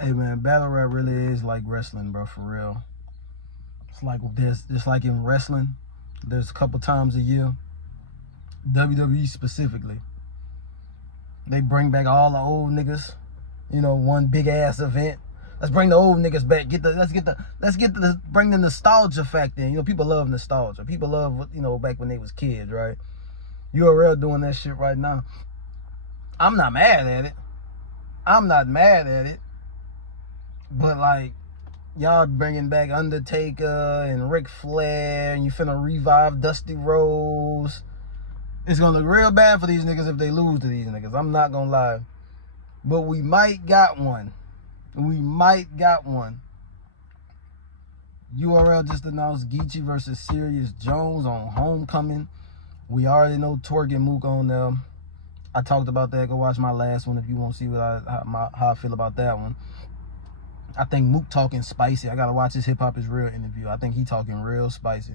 Hey man, battle rap really is like wrestling, bro, for real. It's like there's just like in wrestling, there's a couple times a year, WWE specifically, they bring back all the old niggas, one big ass event. Let's bring the old niggas back. Bring the nostalgia factor in. People love nostalgia. People love back when they was kids, right? URL doing that shit right now. I'm not mad at it. But like, y'all bringing back Undertaker and Ric Flair, and you finna revive Dusty Rhodes. It's gonna look real bad for these niggas if they lose to these niggas. I'm not gonna lie. But we might got one. URL just announced Geechi versus Serious Jones on Homecoming. We already know Twerk and Mook on there. I talked about that. Go watch my last one if you want to see how I feel about that one. I think Mook talking spicy. I gotta watch his Hip Hop Is Real interview. I think he talking real spicy.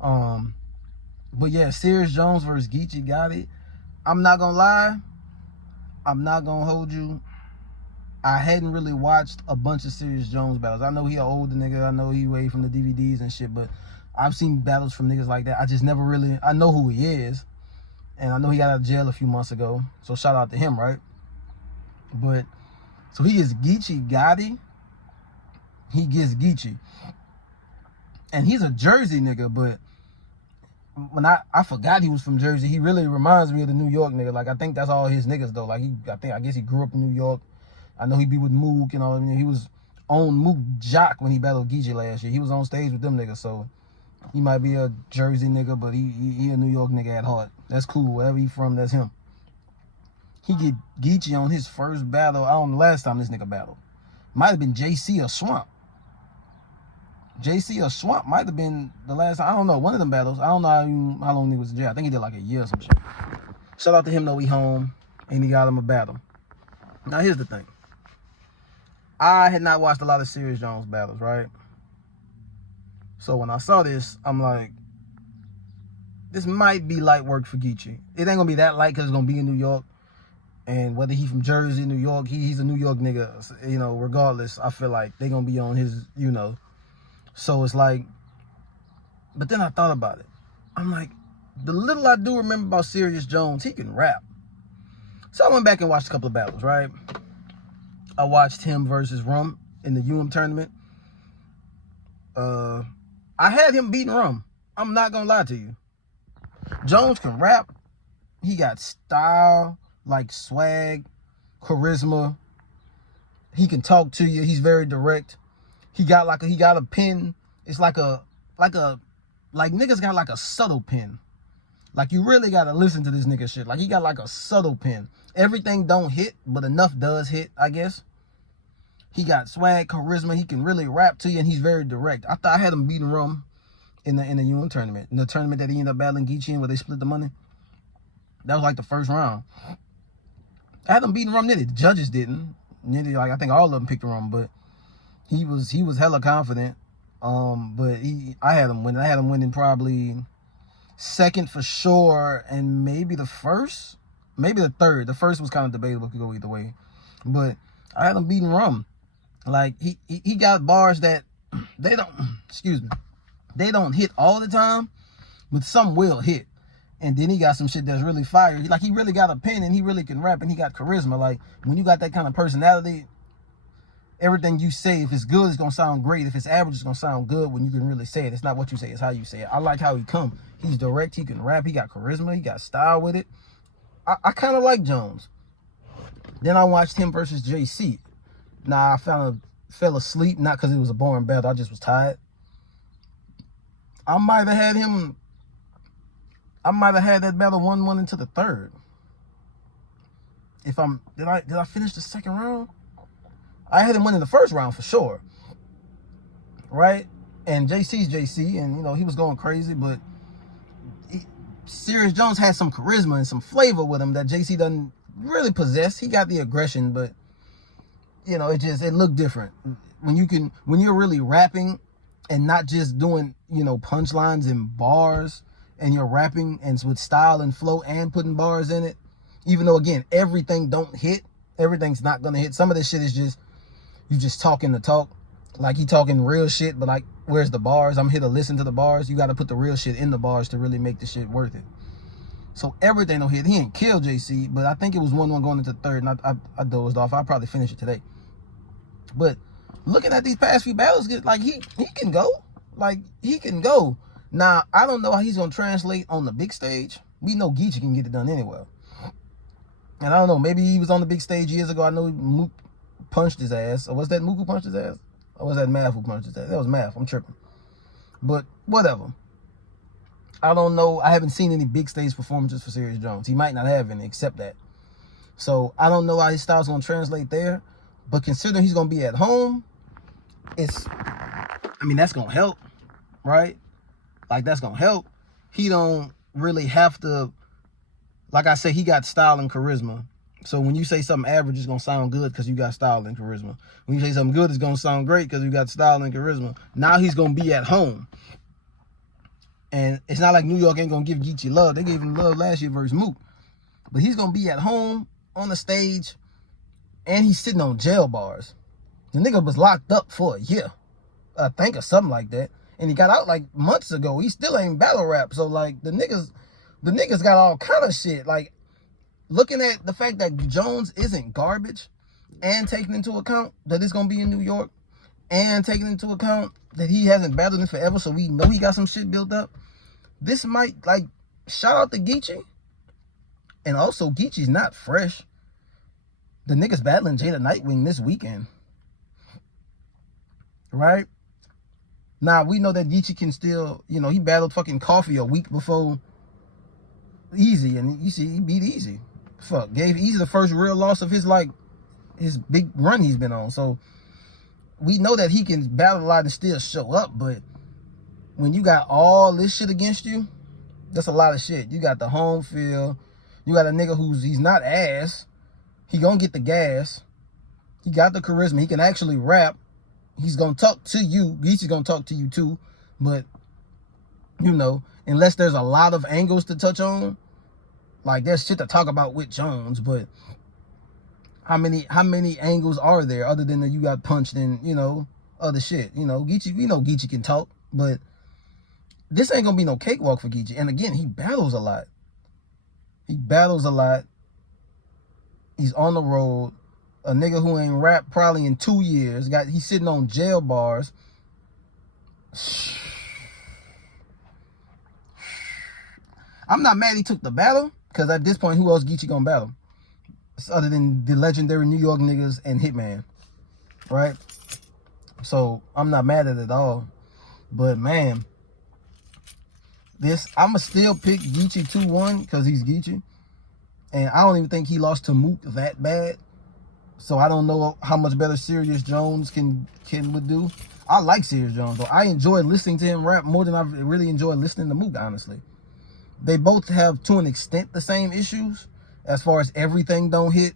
But yeah, Serious Jones versus Geechi Gotti. I'm not gonna lie. I'm not gonna hold you. I hadn't really watched a bunch of Serious Jones battles. I know he an older nigga. I know he way from the DVDs and shit, but I've seen battles from niggas like that. I just never really, I know who he is. And I know he got out of jail a few months ago. So shout out to him, right? But, so he is Geechi Gotti. He gets Geechi. And he's a Jersey nigga, but when I forgot he was from Jersey. He really reminds me of the New York nigga. Like, I think that's all his niggas, though. Like, I guess he grew up in New York. I know he be with Mook, I mean, he was on Mook Jock when he battled Geechi last year. He was on stage with them niggas, so he might be a Jersey nigga, but he a New York nigga at heart. That's cool. Wherever he from, that's him. He get Geechi on his first battle. I don't know last time this nigga battled. Might have been JC or Swamp. JC or Swamp might have been the last time. I don't know. One of them battles. I don't know how long he was in jail. I think he did like a year or some shit. Shout out to him though. He home and he got him a battle. Now here's the thing. I had not watched a lot of Serious Jones battles, right? So when I saw this, I'm like, this might be light work for Geechi. It ain't gonna be that light because it's gonna be in New York. And whether he from Jersey, New York, he's a New York nigga, regardless, I feel like they gonna be on his, So it's like, but then I thought about it. I'm like, the little I do remember about Serious Jones, he can rap. So I went back and watched a couple of battles, right? I watched him versus Rum in the tournament. I had him beating Rum. I'm not gonna lie to you. Jones can rap. He got style, like swag, charisma. He can talk to you. He's very direct. He got a pen. It's like niggas got like a subtle pen. Like you really gotta listen to this nigga shit. Like he got like a subtle pen. Everything don't hit, but enough does hit, I guess. He got swag, charisma. He can really rap to you, and he's very direct. I thought I had him beating Rum in the UN tournament. In the tournament that he ended up battling Geechi in, where they split the money. That was like the first round. I had him beating Rum. The judges didn't. I think all of them picked Rum, but he was hella confident. But I had him winning. I had him winning probably second for sure, and maybe the first, maybe the third. The first was kind of debatable, could go either way. But I had him beating Rum. Like he got bars that they don't hit all the time, but some will hit. And then he got some shit that's really fire. Like he really got a pen and he really can rap and he got charisma. Like when you got that kind of personality, everything you say, if it's good, it's gonna sound great. If it's average, it's gonna sound good when you can really say it. It's not what you say, it's how you say it. I like how he come. He's direct, he can rap, he got charisma, he got style with it. I kind of like Jones. Then I watched him versus JC. Nah, I fell asleep, not because it was a boring battle, I just was tired. I might have had that battle 1-1 into the third. Did I finish the second round? I had him win in the first round for sure. Right? And JC's JC, and he was going crazy, but Serious Jones had some charisma and some flavor with him that JC doesn't really possess. He got the aggression, but it looked different. When you're really rapping and not just doing, punchlines and bars, and you're rapping and with style and flow and putting bars in it, even though again, everything don't hit, everything's not gonna hit. Some of this shit is just You just talking to talk. Like he talking real shit, but like, where's the bars? I'm here to listen to the bars. You got to put the real shit in the bars to really make the shit worth it. So everything don't hit. He ain't killed JC, but I think it was 1-1 going into third, and I dozed off. I'll probably finish it today. But looking at these past few battles, like he can go. Like he can go. Now, I don't know how he's going to translate on the big stage. We know Geechi can get it done anywhere. And I don't know, maybe he was on the big stage years ago. I know Mook punched his ass. Or was that Mook who punched his ass? Or was that Math who punched his ass? That was Math. I'm tripping. But whatever. I don't know. I haven't seen any big stage performances for Serious Jones. He might not have any, except that. So I don't know how his style's going to translate there. But considering he's going to be at home, that's going to help, right? Like, that's going to help. He don't really have to, like I said, he got style and charisma. So when you say something average, it's going to sound good because you got style and charisma. When you say something good, it's going to sound great because you got style and charisma. Now he's going to be at home. And it's not like New York ain't going to give Geechi love. They gave him love last year versus Mook. But he's going to be at home on the stage, and he's sitting on jail bars. The nigga was locked up for a year, I think, or something like that. And he got out like months ago. He still ain't battle rap. So like the niggas got all kind of shit. Like, looking at the fact that Jones isn't garbage, and taking into account that it's gonna be in New York, and taking into account that he hasn't battled in forever, so we know he got some shit built up. This might, like, shout out to Geechi. And also, Geechi's not fresh. The niggas battling Jada Nightwing this weekend. Right? Now, we know that Geechi can still, you know, he battled fucking Coffee a week before Easy, and you see, he beat Easy. Fuck, gave Easy the first real loss of his, like, his big run he's been on. So, we know that he can battle a lot and still show up, but when you got all this shit against you, that's a lot of shit. You got the home field. You got a nigga he's not ass. He gonna get the gas. He got the charisma. He can actually rap. He's gonna talk to you. Geechi's gonna talk to you too. But, you know, unless there's a lot of angles to touch on, like, there's shit to talk about with Jones, but how many angles are there other than that you got punched and, you know, other shit? You know, Geechi, we know Geechi can talk, but this ain't gonna be no cakewalk for Geechi. And again, he battles a lot. He battles a lot. He's on the road. A nigga who ain't rapped probably in 2 years. He's sitting on jail bars. I'm not mad he took the battle, because at this point, who else Geechi gonna battle? Other than the legendary New York niggas and Hitman, right? So I'm not mad at it at all. But man, I'ma still pick Geechi 2-1 because he's Geechi. And I don't even think he lost to Mook that bad. So I don't know how much better Serious Jones would do. I like Serious Jones, though. I enjoy listening to him rap more than I really enjoy listening to Mook, honestly. They both have, to an extent, the same issues as far as everything don't hit.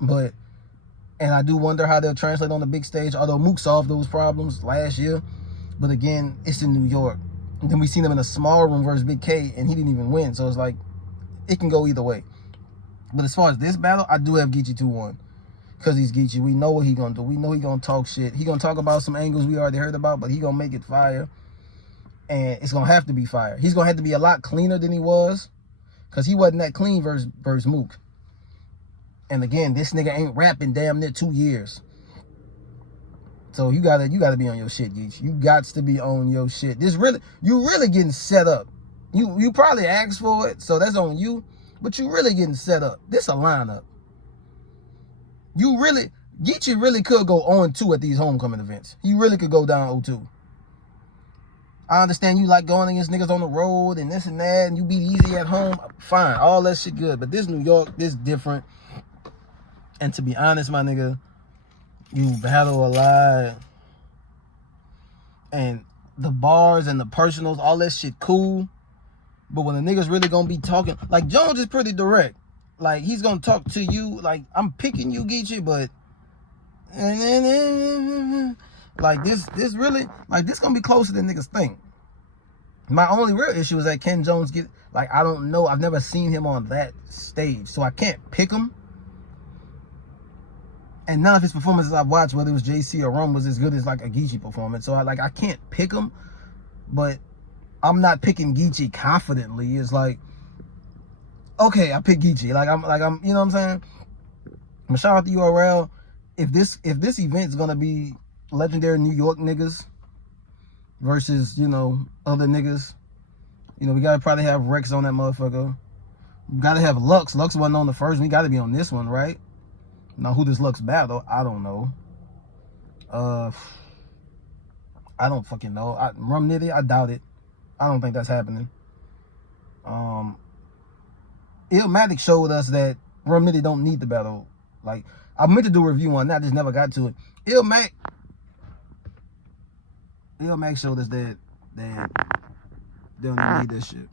And I do wonder how they'll translate on the big stage, although Mook solved those problems last year. But again, it's in New York. And then we seen him in a small room versus Big K, and he didn't even win. So it's like, it can go either way. But as far as this battle, I do have Geechi 2-1. Because he's Geechi. We know what he gonna do. We know he gonna talk shit. He gonna talk about some angles we already heard about, but he gonna make it fire. And it's gonna have to be fire. He's gonna have to be a lot cleaner than he was, because he wasn't that clean versus Mook. And again, this nigga ain't rapping damn near 2 years. So you gotta be on your shit, Geechi. You got to be on your shit. You really getting set up. You probably asked for it, so that's on you. But you really getting set up. This a lineup. Geechi really could go 0-2 at these homecoming events. He really could go down 0-2. I understand you like going against niggas on the road and this and that, and you beat Easy at home. Fine, all that shit good. But this New York, this different. And to be honest, my nigga, you battle a lot. And the bars and the personals, all that shit cool. But when the niggas really gonna be talking, like, Jones is pretty direct. Like, he's gonna talk to you, like, I'm picking you, Geechi, but like, this really, like, this gonna be closer than niggas think. My only real issue is that Ken Jones like, I don't know, I've never seen him on that stage, so I can't pick him. And none of his performances I've watched, whether it was JC or Rum, was as good as like a Geechi performance. So I can't pick him, but I'm not picking Geechi confidently. It's like, okay, I pick Geechi. I'm you know what I'm saying? But shout out to URL. If this event's gonna be legendary New York niggas versus, you know, other niggas, you know, we gotta probably have Rex on that motherfucker. We gotta have Lux. Lux wasn't on the first. We gotta be on this one, right? Now, who does Lux battle? I don't know. I don't fucking know. Rum Nitty, I doubt it. I don't think that's happening. Illmatic showed us that Rum Nitty don't need the battle. Like, I meant to do a review on that, I just never got to it. Illmatic showed us that they don't need this shit.